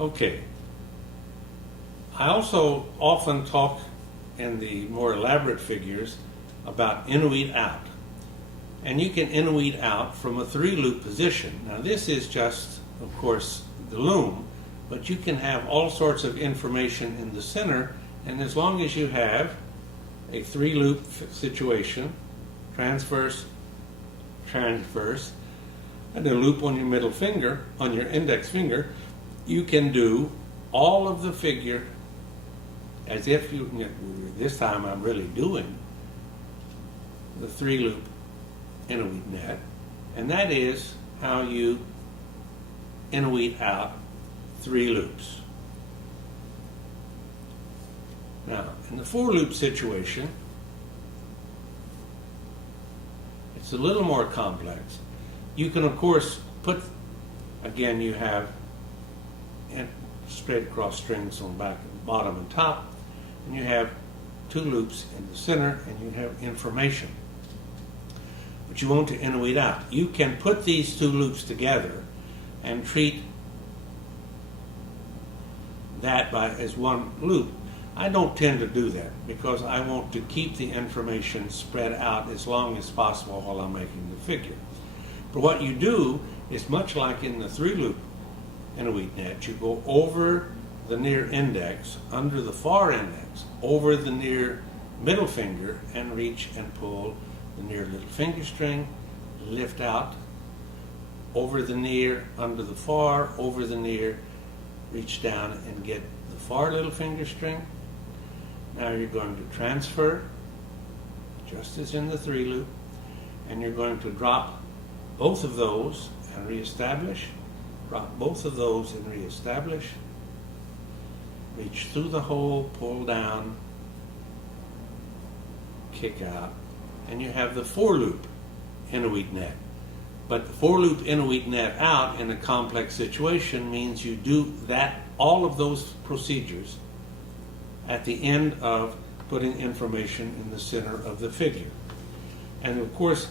Okay. I also often talk in the more elaborate figures about in-weed out. And you can in-weed out from a 3-loop position. Now this is just, of course, the loom, but you can have all sorts of information in the center, and as long as you have a 3-loop situation, transverse, transverse, and a loop on your middle finger, on your index finger, you can do all of the figure as if you, this time I'm really doing the 3-loop interweave net, and that is how you interweave out 3 loops. Now, in the 4-loop situation, it's a little more complex. You can, of course, put, again, you have straight across strings on back, bottom, and top, and you have 2 loops in the center, and you have information. But you want to interweave out. You can put these 2 loops together and treat that as one loop. I don't tend to do that because I want to keep the information spread out as long as possible while I'm making the figure. But what you do is much like in the 3-loop interweave net, you go over the near index, under the far index, over the near middle finger, and reach and pull the near little finger string, lift out, over the near, under the far, over the near, reach down and get the far little finger string. Now you're going to transfer, just as in the 3-loop, and you're going to drop both of those and reestablish, drop both of those and reestablish, reach through the hole, pull down, kick out, and you have the 4-loop interweave net. But the 4-loop interweave net out in a complex situation means you do that, all of those procedures at the end of putting information in the center of the figure. And of course,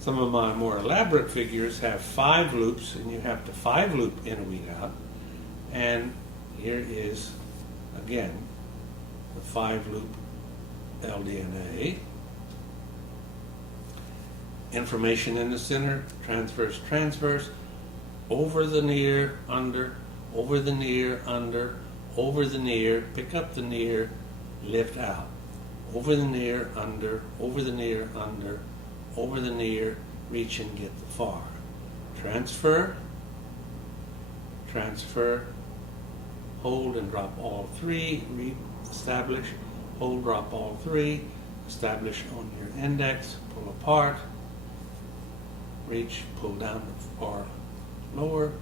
some of my more elaborate figures have 5 loops, and you have to 5-loop interweave out. And here is, again, the 5-loop LDNA. Information in the center, transverse, transverse, over the near, under, over the near, under, over the near, pick up the near, lift out, over the near, under, over the near, under, over the near, reach and get the far. Transfer, transfer, hold and drop all 3, re-establish, hold, drop all 3, establish on your index, pull apart, reach, pull down the far lower,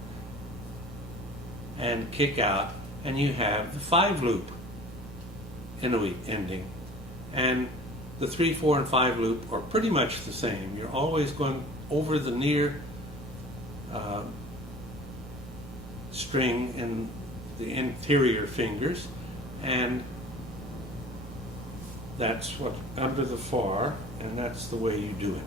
and kick out, and you have the 5-loop interweave ending. And the 3, 4, and 5 loop are pretty much the same. You're always going over the near string in the interior fingers, and that's what under the far, and that's the way you do it.